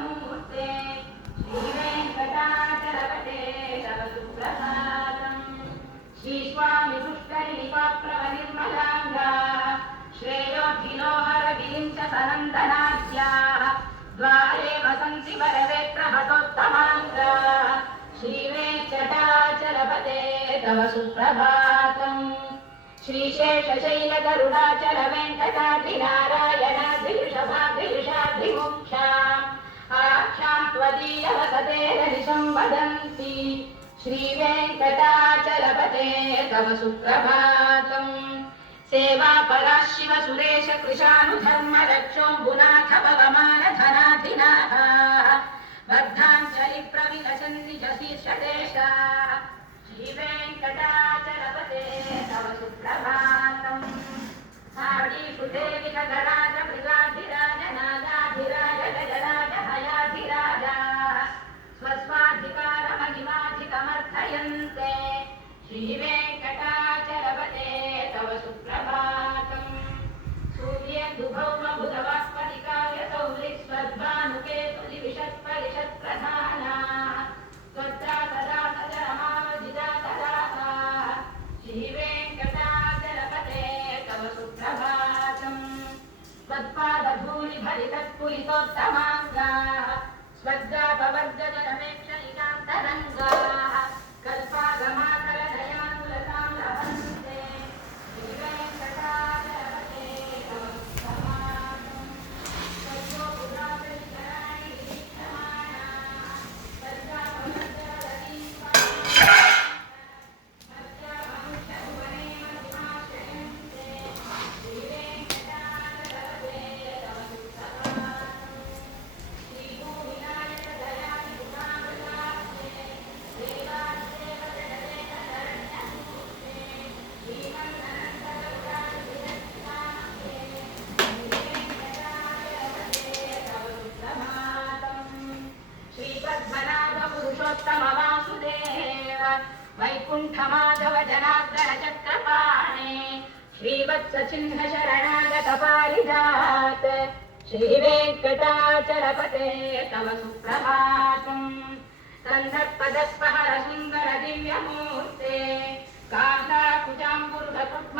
मूर्ते श्रीवेङ्कटाचलपते तव सुप्रभातम् श्रीस्वामि पुष्करिणिपाप्रवनिर्मलाङ्गा श्रेयोऽखिलोहरगिरिं च सनन्दनाद्याः द्वारे वसन्ति वरदे प्रहतोत्तमाङ्गा श्रीवेङ्कटाचलपते तव सुप्रभातम् श्रीशेषशैलगरुडाचल वेङ्कटाद्रिनारायणाद्रिवृषभाद्रिवृषाद्रिमुख्या आख्यां त्वदीयवसतेरनिशं वदन्ति श्रीवेङ्कटाचलपते तव सुप्रभातम् सेवापरा शिव सुरेश कृशानुधर्मरक्षोऽम्बुनाथ भवमानधनाधिनाः बद्धाञ्जलिप्रविलसन्ति च शीर्षदेशाः श्रीवेङ्कटाचलपते तव सुप्रभातम् साडीषुदेविकगराज मृगाधिराज नागाधिराज गजराज हयाधिराजाः स्वस्वाधिकारमहिमाधिकमर्थयन्ते श्रीवेङ्कटाचलपते तव सुप्रभातम् सूर्येन्दुभौमबुधवास्पतिकाय सौलिस्वर्भानुकेतुलिविशत्परिषत्प्रधानाः त्वत्रा सदा सजरमावजिदातरासाः श्रीवेङ्कटाचलपते तव सुप्रभातम् त्वत्पादधूलिभरितत्पुलितोत्तमाङ्गाः स्वर्गापवर्गजनमेक्षणिकान्तरङ्गाः कल्पागमाकलदयानुलतां लभन्ते श्रीवेङ्कटाचलपते तव सुप्रभातम् स्वर्गो पुरातनिकराणि विरीक्षमाणाः स्वर्गापवर्गजलतीं भक्त्यामनुष्यभुवने महिमाश्रयन्ते श्रीवेङ्कटाचलपते तव सुप्रभातम् श्रीभूविनायकदयानिपुरामृतास्ते देवास्तेवजगदेकशरण्यमूर्ते श्रीमन्ननन्दगरुडानिधिरक्षितामस्ते श्रीवेङ्कटाचलपते तव सुप्रभातम् श्रीपद्मनाभपुरुषोत्तमवासुदेव वैकुण्ठमाधव जनार्दन चक्रपाणे श्रीवत्सचिह्नशरणागतपारिजात श्रीवेङ्कटाचलपते तव सुप्रभातम् कन्दर्पदस्पहर सुन्दर दिव्यमूर्ते कान्ताकुजाम्बुरुहकुट्म